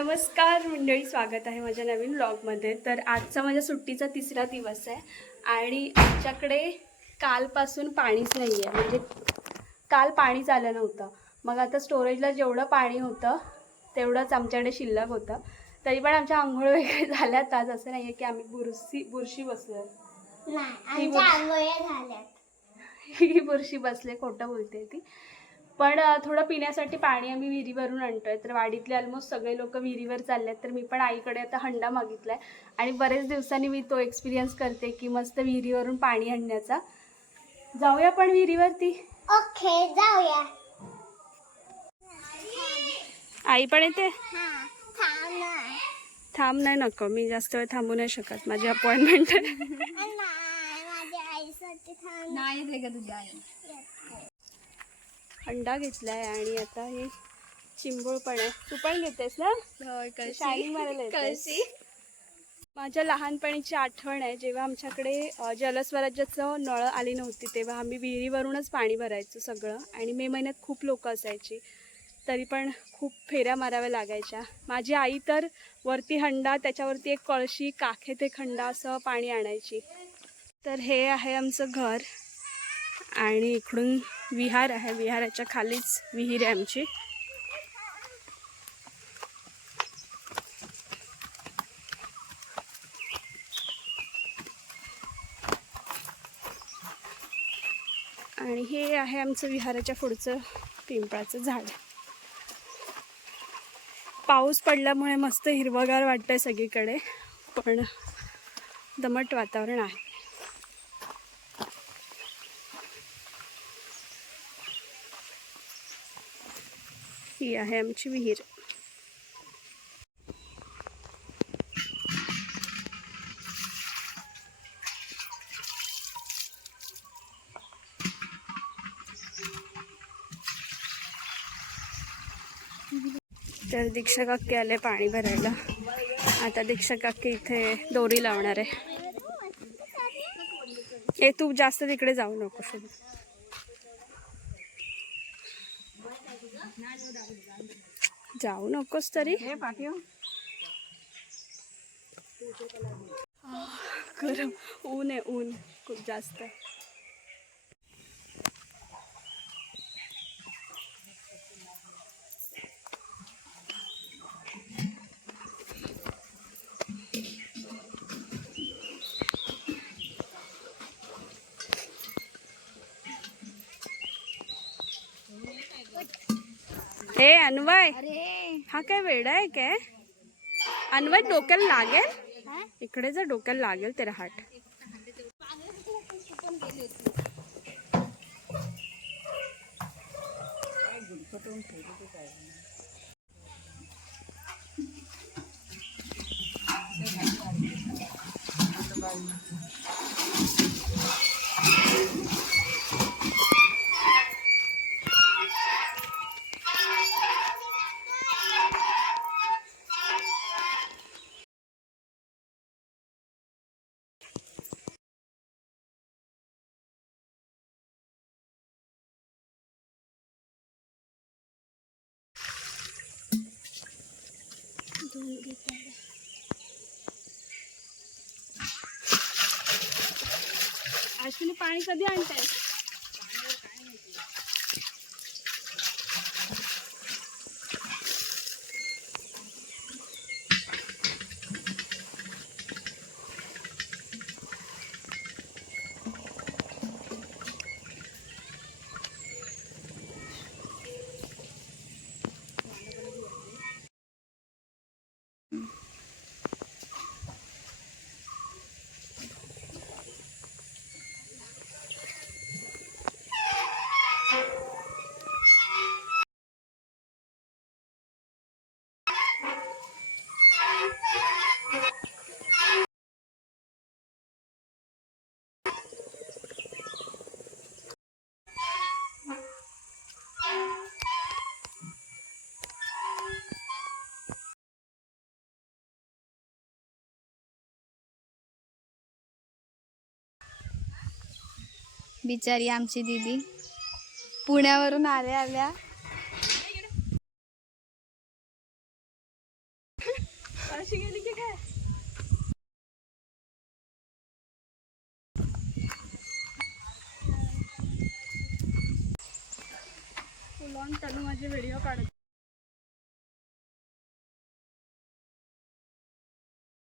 नमस्कार मंडळी, स्वागत आहे माझ्या नवीन व्लॉगमध्ये। तर आजचा माझ्या सुट्टीचा तिसरा दिवस आहे आणि आमच्याकडे कालपासून पाणीच नाही आहे। म्हणजे काल पाणीच आलं नव्हतं। मग आता स्टोरेजला जेवढं पाणी होतं तेवढंच आमच्याकडे शिल्लक होतं। तरी पण आमच्या आंघोळ वगैरे झाल्यात आज, असं नाही आहे की आम्ही बुरशी बसलो नाही। ही बुरशी बसले, खोटं बोलते ती। पण थोडं पिण्यासाठी पाणी आम्ही विहिरीवरून आणतोय। तर वाडीतले ऑलमोस्ट सगळे लोक विहिरीवर चाललेत, तर मी पण आईकडे आता हंडा मागितलाय आणि बरेच दिवसांनी मी तो एक्सपिरियन्स करते की मस्त विहिरीवरून पाणी आणण्याचा। जाऊया पण विहिरीवरती। ओके, जाऊया। आई पण येते। थांब नाही, नको, मी जास्त वेळ थांबू नाही शकत, माझी अपॉइंटमेंट आहे। हंडा घेतलाय आणि आता हे चिंबोळ पण आहे। तू पण घेतेस ना? शायनिंग मारायला येतेस। माझ्या लहानपणीची आठवण आहे, जेव्हा आमच्याकडे जलस्वराज्याचं नळ आली नव्हती तेव्हा आम्ही विहिरीवरूनच पाणी भरायचो सगळं। आणि मे महिन्यात खूप लोक असायची, तरी पण खूप फेऱ्या माराव्या लागायच्या। माझी आई तर वरती हंडा, त्याच्यावरती एक कळशी, काखेत एक हंडा असं पाणी आणायची। तर हे आहे आमचं घर आणि इकडून विहार आहे, विहाराच्या खालीच विहीर आहे आमची। आणि हे आहे आमचं विहाराच्या पुढचं पिंपळाचं झाड। पाऊस पडल्यामुळे मस्त हिरवगार वाटतंय सगळीकडे, पण दमट वातावरण आहे। ही आहे आमची विहीर। तर दीक्षा काकी आले पाणी भरायला। आता दीक्षा काकी इथे दोरी लावणार आहे। ए, तू जास्त तिकडे जाऊ नको शुभ। जाऊ नकोस तरी। गरम ऊन आहे, ऊन खूप जास्त आहे। हे अन्वय, हा काय वेडा आहे काय? अन्वय डोक्याला लागेल, इकडे जर डोक्याला लागेल तेरा हात। अश्विनी, पाणी कधी आणताय? बिचारी आमची दीदी पुण्यावरून आल्या मावशी गेली की काय? फुल ऑन तनु माझे व्हिडिओ काढत.